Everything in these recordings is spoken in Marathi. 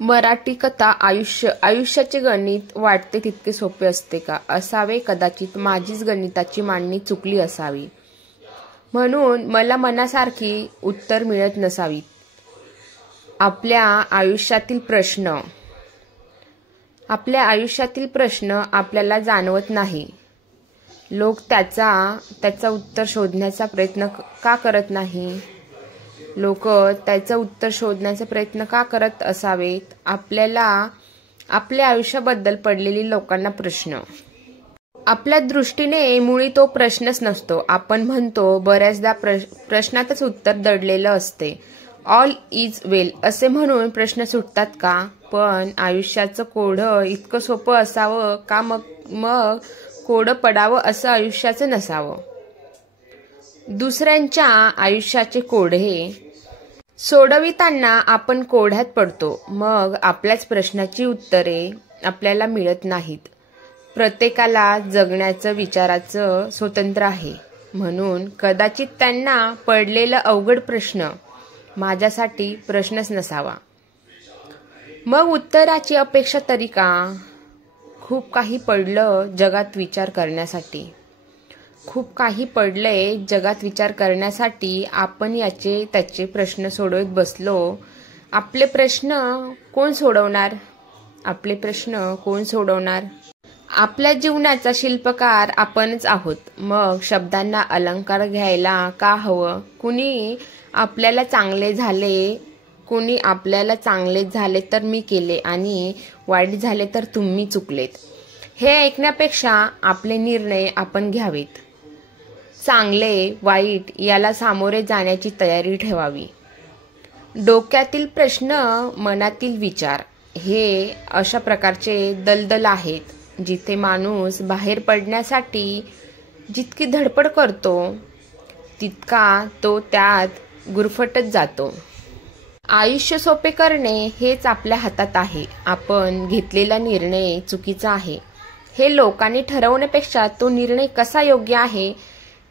मराठी कथा आयुष्याचे गणित वाटते तितके सोपे असते का असावे कदाचित माझीच गणिताची मांडणी चुकली असावी म्हणून मला मनासारखी उत्तर मिळत नसावीत। आपल्या आयुष्यातील प्रश्न आपल्याला जाणवत नाही। लोक त्याचा उत्तर शोधण्याचा प्रयत्न का करत नाही? लोक त्याचं उत्तर शोधण्याचा प्रयत्न का करत असावेत? आपल्या आयुष्याबद्दल पडलेली लोकांना प्रश्न आपल्या दृष्टीने मुळी तो प्रश्नच नसतो। आपण म्हणतो बऱ्याचदा प्रश्नातच उत्तर दडलेलं असते। ऑल इज वेल असे म्हणून प्रश्न सुटतात का? पण आयुष्याचं कोडं इतकं सोपं असावं का? मग कोडं पडावं असं आयुष्याचं नसावं। दुसऱ्यांच्या आयुष्याचे कोडे सोडविताना आपण कोड्यात पडतो। मग आपल्याच प्रश्नाची उत्तरे आपल्याला मिळत नाहीत। प्रत्येकाला जगण्याचं विचाराचं स्वातंत्र्य आहे म्हणून कदाचित त्यांना पडलेला अवघड प्रश्न माझ्यासाठी प्रश्नच नसावा। मग उत्तराची अपेक्षा तरी का? खूप काही पडलं जगात विचार करण्यासाठी आपण त्याचे प्रश्न सोडवत बसलो। आपले प्रश्न कोण सोडवणार? आपल्या जीवनाचा शिल्पकार आपणच आहोत। मग शब्दांना अलंकार घ्यायला का हवं? कुणी आपल्याला चांगले झाले तर मी केले आणि वाईट झाले तर तुम्ही चुकलेत हे ऐकण्यापेक्षा आपले निर्णय आपण घ्यावेत। चांगले वाईट याला सामोरे जाण्याची तयारी ठेवावी। डोक्यातील प्रश्न मनातील विचार हे अशा प्रकारचे दलदल आहेत जिथे माणूस बाहेर पडण्यासाठी जितकी धडपड करतो तितका तो त्यात गुरफटत जातो। आयुष्य सोपे करणे हेच आपल्या हातात आहे। आपण घेतलेला निर्णय चुकीचा आहे हे लोकांनी ठरवण्यापेक्षा तो निर्णय कसा योग्य आहे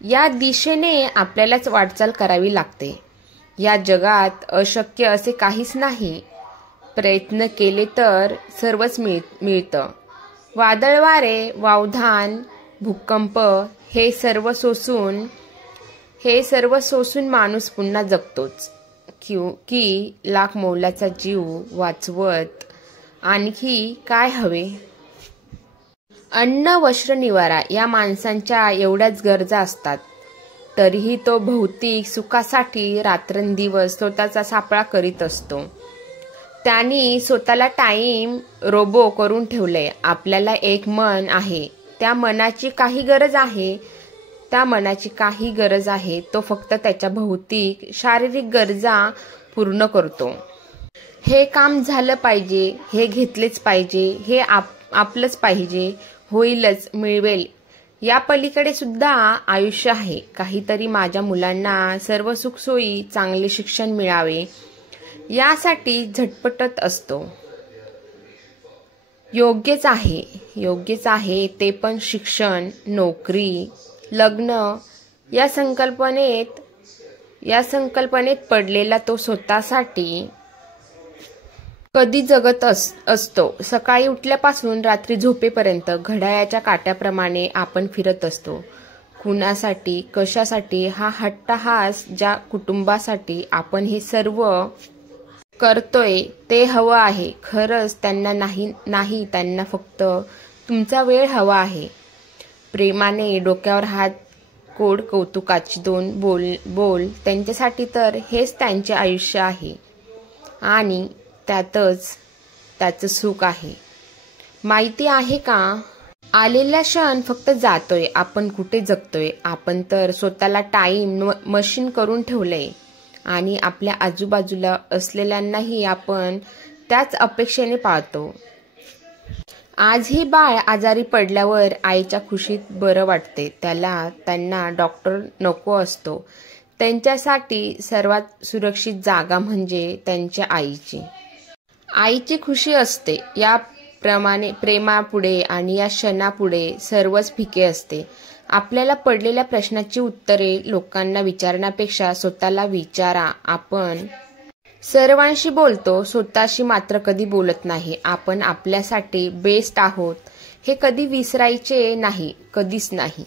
या दिशेने आपल्यालाच वाटचाल करावी लागते। या जगात अशक्य असे काहीच नाही। प्रयत्न केले तर सर्वच मिळतं। वादळ वारे, वावधान, भूकंप हे सर्व सोसून माणूस पुन्हा जगतोच की लाख मौलाचा जीव वाचवत आणखी काय हवे? अन्न, वस्त्र, निवारा या माणसांच्या एवढ्याच गरजा असतात। तरीही तो भौतिक सुखासाठी रात्रंदिवस स्वतःचा सापळा करीत असतो। त्यांनी स्वतःला टाइम रोबो करून ठेवलंय। आपल्याला एक मन आहे, त्या मनाची काही गरज आहे। तो फक्त त्याच्या भौतिक शारीरिक गरजा पूर्ण करतो। हे काम झालं पाहिजे, हे घेतलेच पाहिजे, हे आपलंच पाहिजे, होईलच, मिळवेल या पलीकडे सुद्धा आयुष्य आहे। काहीतरी माझ्या मुलांना सर्व सुखसोयी, चांगले शिक्षण मिळावे यासाठी झटपटत असतो। योग्यच आहे ते पण शिक्षण, नोकरी, लग्न या संकल्पनेत पडलेला तो स्वतःसाठी कधी जगत असतो। सकाळी उठल्यापासून रात्री झोपेपर्यंत घड्याळाच्या काट्याप्रमाणे आपण फिरत असतो। कुणासाठी, कशासाठी? हा हट्टहास ज्या कुटुंबासाठी आपण हे सर्व करतोय ते हवं आहे। खरंच त्यांना नाही, त्यांना फक्त तुमचा वेळ हवा आहे। प्रेमाने डोक्यावर हात, गोड कौतुकाची दोन बोल त्यांच्यासाठी तर हेच त्यांचे आयुष्य आहे आणि त्यातच त्याचं सुख आहे। माहिती आहे का? आलेला क्षण फक्त जातोय, आपण कुठे जगतोय? आपण तर स्वतःला टाइम मशीन करून ठेवलंय आणि आपल्या आजूबाजूला असलेल्यांनाही आपण त्याच अपेक्षेने पाळतो। आजही बाळ आजारी पडल्यावर आईच्या खुशीत बरं वाटते। त्यांना डॉक्टर नको असतो। त्यांच्यासाठी सर्वात सुरक्षित जागा म्हणजे त्यांच्या आईची खुशी असते। या प्रेमापुढे आणि या क्षणापुढे सर्वच फिके असते। आपल्याला पडलेल्या प्रश्नाची उत्तरे लोकांना विचारण्यापेक्षा स्वतःला विचारा, आपण सर्वांशी बोलतो, स्वतःशी मात्र कधी बोलत नाही. आपण आपल्यासाठी बेस्ट आहोत हे कधी विसरायचे नाही, कधीच नाही.